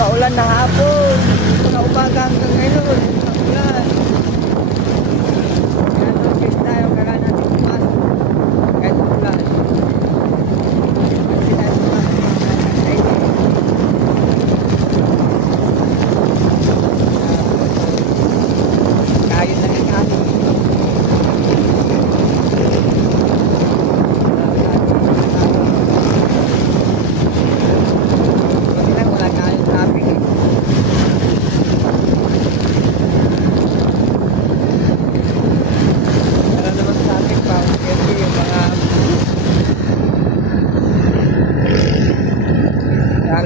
maulan na hapon. Mga umaga hanggang ngayon. Maulan. Kaya nag-check tayo. Kaya natin pumasok. Kahit ulan. Kasi tayo pumasok. Kayo na rin kami.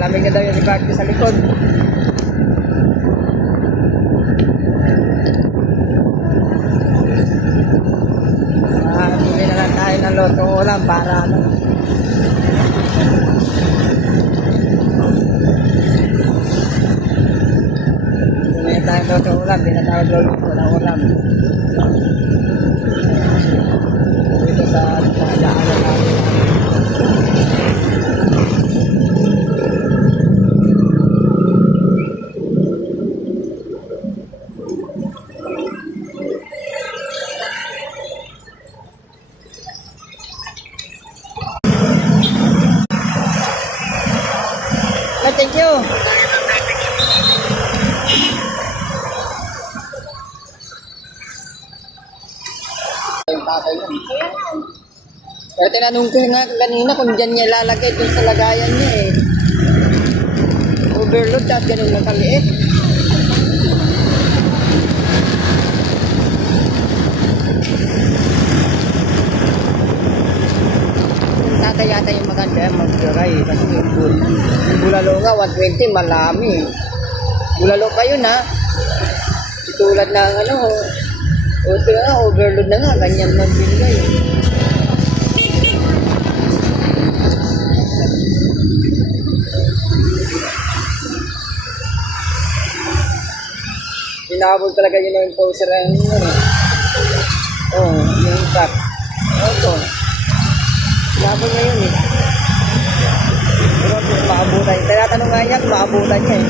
Lamig na daw yung ibagyo sa likod. Bili na lang tayo ng lotong ulam para ano. Bili na tayo ng lotong ulam, di na tayo luluto ng ulam. Dito sa daanan namin. Thank you. Pero tinanong ko nga kanina kung dyan niya lalagay dun sa lagayan niya eh. Overload at ganun lang kaliit. Tatay yata yung maganda mag-dry kasi yung bulalo nga 120 malami. Bulalo pa yun ha. Tulad ng ano overload na nga ganyan magbigay. Hinabol talaga yun yung poster yung yung truck. Labon na yun eh. Pero maabutan. Tinatanong nga niya kung maabutan niya eh.